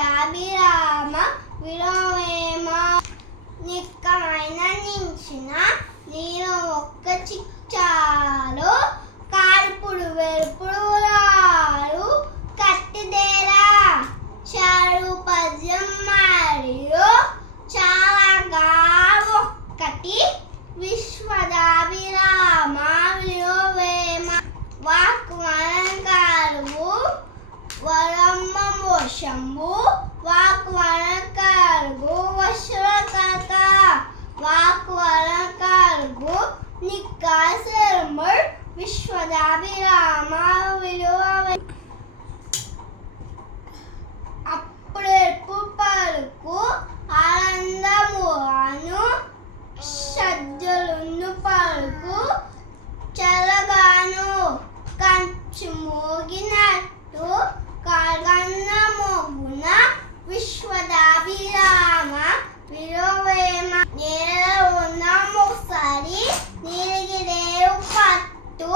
విశ్వదాభిరామ విలోవేమ నిక్కమైన నించిన నేను ఒక్క చిచ్చాలు కార్పుడు వెరుపుడు రాలు కట్టిదేరా చారు పద్యం మరియు చాలాగా ఒక్కటి విశ్వదాభిరామ విలోవేమ వాక్వరంకారువు వరమ్మ మోషంబు వాక్వరంకారువు వశ్వకత వాక్వరంకారువు నిక్కాసరముర్ విశ్వదాభిరామ విలోవేమ అప్పుడెప్పు పలుకు ఆనందము అను సజ్జలును పలుకు చలగాను కంచు మోగినట్టు కాగన్న మోగున విశ్వదాభిరామ విలోవేమ నేల ఉన్న ఒకసారి నీరిగిరేవు పట్టు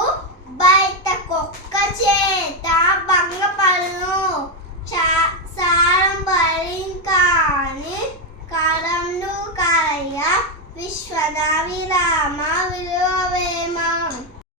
బయటకొక్క చేత భంగపడును సారం బలింకాని కాలంలో కాయ విశ్వదాభిరామ